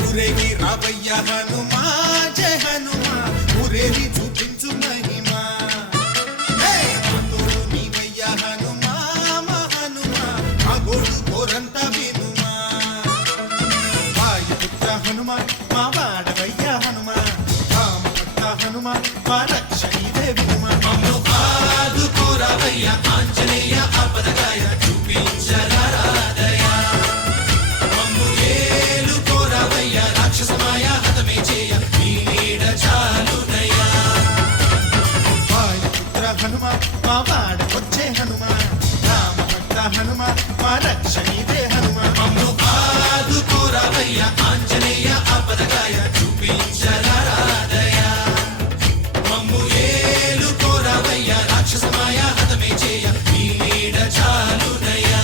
ఊరేగి రావయ్య హనుమా జయ హనుమా ఊరేగి చూపించు మహిమా తోడు నీవయ్య హనుమా మా హనుమా మా గోడు కోరంత వినుమా వాయుపుత్ర హనుమా మా వాడవయ్య హనుమా రామభక్త హనుమా మా రక్షణీదే వినుమా మమ్ము ఆదుకోరావయ్య ఆంజనేయ ఆపదగాయ చూపించరాదయ రాక్షసమాయ హతమే చేయ నీ నీడ చాలునయ్యా వాయుపుత్ర హనుమా మా వాడ వచ్చే హనుమా రామభక్త హనుమా మా రక్షణీదే హనుమా మమ్ము ఆదుకోరావయ్య ఆంజనేయ ఆపదగాయ చూపించరాదయ మమ్ము ఏలుకోరావయ్య రాక్షసమాయ హతమే చేయ నీ నీడ చాలునయ్యా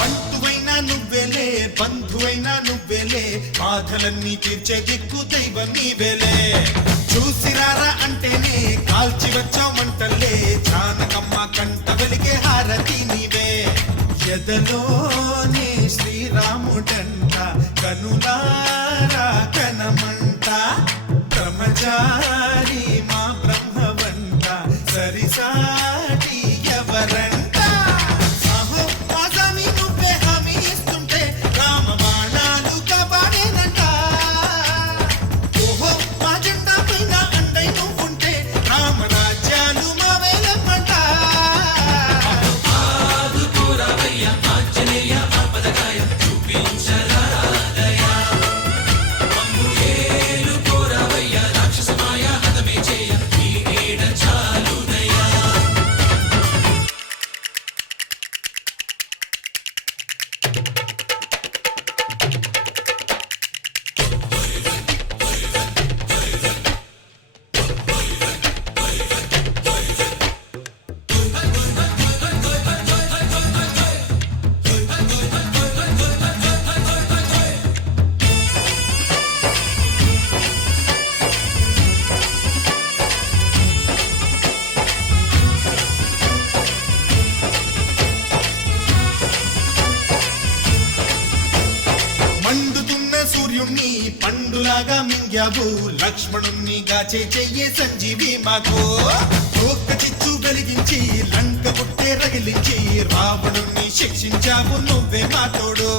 బంధువైనా నువ్వేలే బంధువైనా నువ్వేలే బాధలన్నీ తీర్చే దిక్కు దైవం నీవేలే చూసిరారా అంటేనే కాల్చి వచ్చామంటలే జానకమ్మ కంట వెలిగే హారతి నీవే ఎదలోనే శ్రీరాముడంట కనులారా కనమంట బ్రహ్మచారి మా బ్రహ్మవంట సరిసాటి ఎవరంట పండులాగా మింగావు లక్ష్మణుణ్ణి గాచే చెయ్యే సంజీవి మాకు ఒక్క చిచ్చు వెలిగించి లంక పుట్టే రగిలించి రావణుణ్ణి శిక్షించావు నువ్వే మా తోడు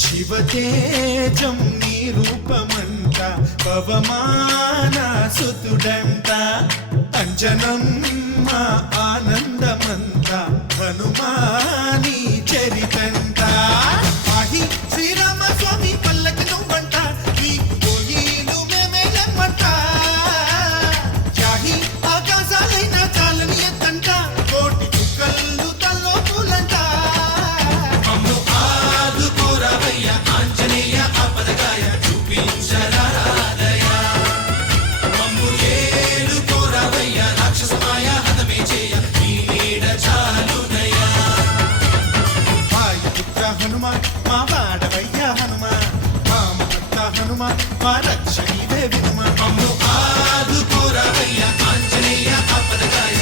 శివతేజం నీ రూపమంట పవమాన సుతుడంట అంజనం మా ఆనందమంత హనుమాని చరితంట ఆహి శ్రీరామ స్వామి పల్లకి నువ్వంట నీకు పోయిలు మేమేయమ్మంట జాహి ఆకాశాలైనా చాలని ఎత్తంట కోటి చుక్కలు తల్లో పూలంట మమ్ము ఆదుకోరావయ్య ఆంజనేయ ఆపదగాయ చూపించరాదయ మమ్ము ఏలుకోరావయ్య రాక్షసమాయ హతమే చేయ నీ నీడ చాలునయ్యా హనుమ మా రక్ష నీవే వినుమ మమ్ము ఆదుకోరవయ్య ఆంజనేయ ఆపదగాయ